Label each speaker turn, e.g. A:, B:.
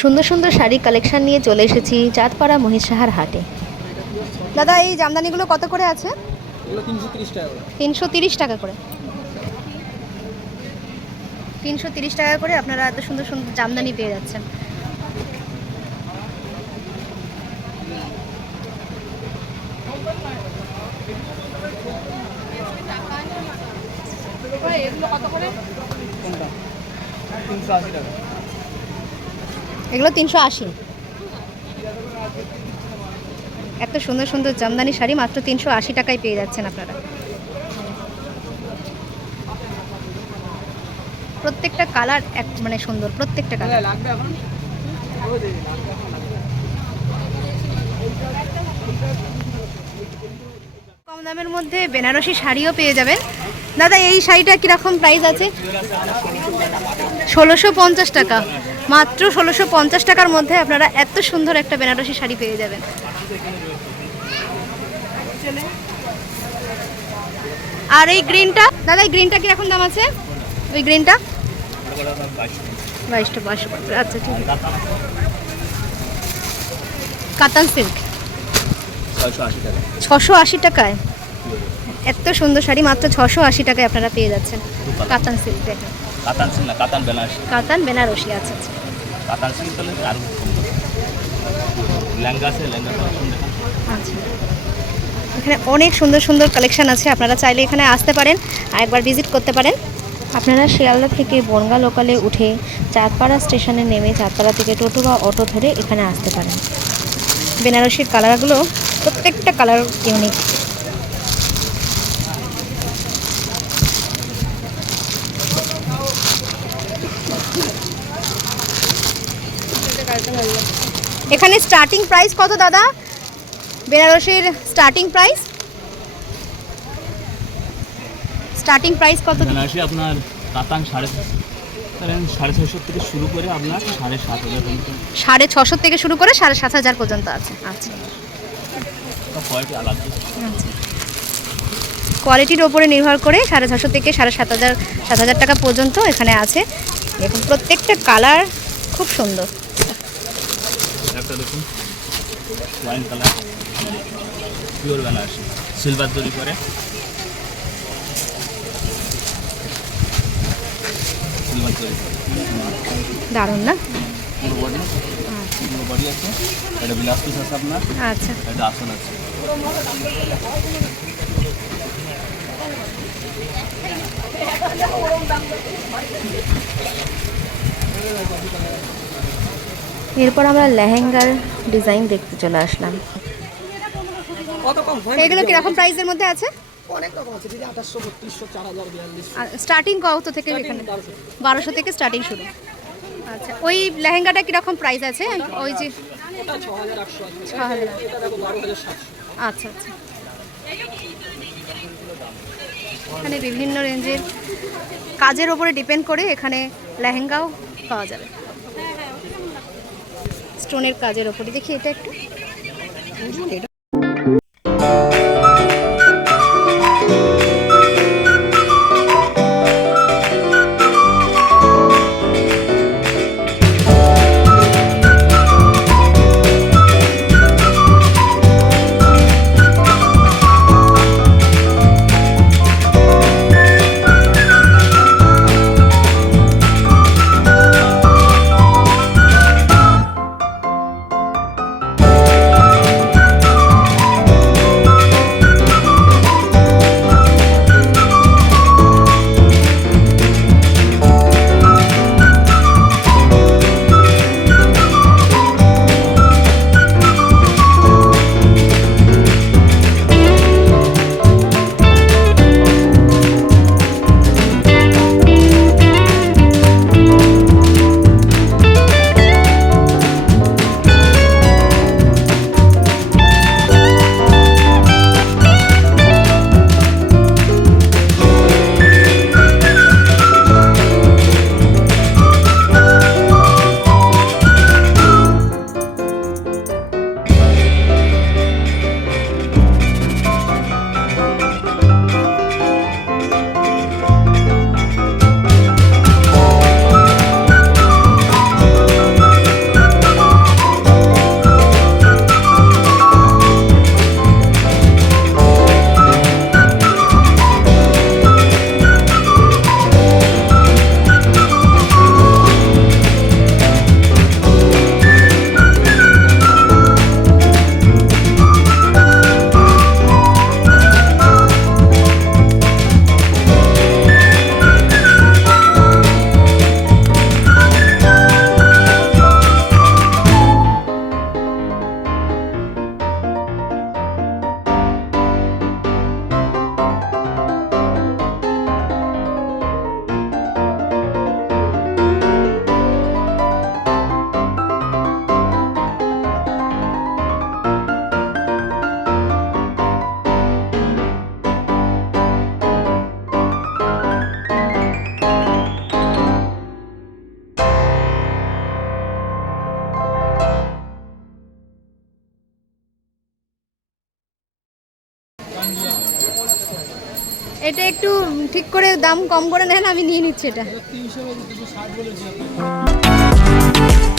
A: সুন্দর সুন্দর শাড়ির কালেকশন নিয়ে চলে এসেছি চাঁদপাড়া মহিষাহার হাটে। দাদা এই জামদানিগুলো কত করে আছে?
B: তিনশো তিরিশ টাকা করে।
A: তিনশো তিরিশ টাকা করে। করে আপনারা এত সুন্দর সুন্দর জামদানি পেয়ে যাচ্ছেন।
B: কোনটা? তিনশো আশি টাকা।
A: এগুলো তিনশো আশি। এত সুন্দর সুন্দর জামদানি শাড়ি মাত্র তিনশো আশি টাকায় পেয়ে যাচ্ছেন আপনারা। প্রত্যেকটা কালার এক মানে সুন্দর প্রত্যেকটা কালার। কম দামের মধ্যে বেনারসি শাড়িও পেয়ে যাবেন। দাদা এই শাড়িটা কীরকম প্রাইস আছে? ষোলোশো পঞ্চাশ টাকা। মাত্র ষোলোশো পঞ্চাশ টাকার মধ্যে আপনারা এত সুন্দর একটা বেনারসি শাড়ি পেয়ে যাবেন। আর এই গ্রিনটা দাদা, এই গ্রিনটা কি এখন দাম আছে? ওই গ্রিনটা বাইশটা বাইশশো আচ্ছা ঠিক আছে। কাতান সিল্ক ছশো আশি টাকায়। এত সুন্দর শাড়ি, মাত্র ছশো আশি টাকায় আপনারা পেয়ে যাচ্ছেন। কাতান সিল্কে
B: কাতান সিল না কাতান বেনারসি?
A: কাতান বেনারসি আছে আচ্ছা।
B: কাতান সিল তাহলে আরও কম লেহেঙ্গা আছে লেহেঙ্গা
A: আচ্ছা। এখানে অনেক সুন্দর সুন্দর কালেকশন আছে আপনারা চাইলে এখানে আসতে পারেন আর একবার ভিজিট করতে পারেন। আপনারা শিয়ালদা থেকে বনগা লোকালে উঠে চাঁদপাড়া স্টেশনে নেমে চাঁদপাড়া থেকে টোটো বা অটো ধরে এখানে আসতে পারেন। বেনারসির কালারগুলো প্রত্যেকটা কালার ইউনিক এখানে স্টার্টিং প্রাইস কত দাদা? বেনারসির স্টার্টিং প্রাইস স্টার্টিং প্রাইস কত?
B: বেনারসি আপনার কাতান সাড়ে সাড়ে ছয়শো থেকে শুরু করে আপনার সাড়ে সাত হাজার পর্যন্ত।
A: সাড়ে ছশো থেকে শুরু করে সাড়ে সাত হাজার পর্যন্ত আছে। আচ্ছা।
B: কোয়ালিটি আলাদা।
A: আচ্ছা। কোয়ালিটির ওপরে নির্ভর করে সাড়ে ছশো থেকে সাড়ে সাত হাজার সাত হাজার টাকা পর্যন্ত এখানে আছে। দেখুন প্রত্যেকটা কালার খুব সুন্দর।
B: দেখুন wine colour pure Banarasi silver তৈরি করে সিলভার তৈরি করে
A: দারুণ না?
B: পুরো বডি পুরো বডি আছে। এটা বিলাস পিস আছে আপনার।
A: আচ্ছা।
B: এটা আসন আছে।
A: এরপর আমরা লেহেঙ্গার ডিজাইন দেখতে চলে আসলাম। এগুলো কীরকম প্রাইসের মধ্যে আছে?
C: অনেক রকম আছে দিদি আঠাশশো বত্রিশশো চার হাজার বিয়াল্লিশ
A: স্টার্টিং কত থেকে এখানে? বারোশো থেকে। স্টার্টিং শুরু। আচ্ছা ওই লেহেঙ্গাটা কীরকম প্রাইস আছে? ওই যে
C: ছ হাজার
A: আচ্ছা আচ্ছা। এখানে বিভিন্ন রেঞ্জের কাজের ওপরে ডিপেন্ড করে এখানে লেহেঙ্গাও পাওয়া যাবে। স্টোনের কাজের ওপরে। দেখি এটা একটু। এটা একটু ঠিক করে দাম কম করে নেন আমি নিয়ে নিচ্ছি এটা।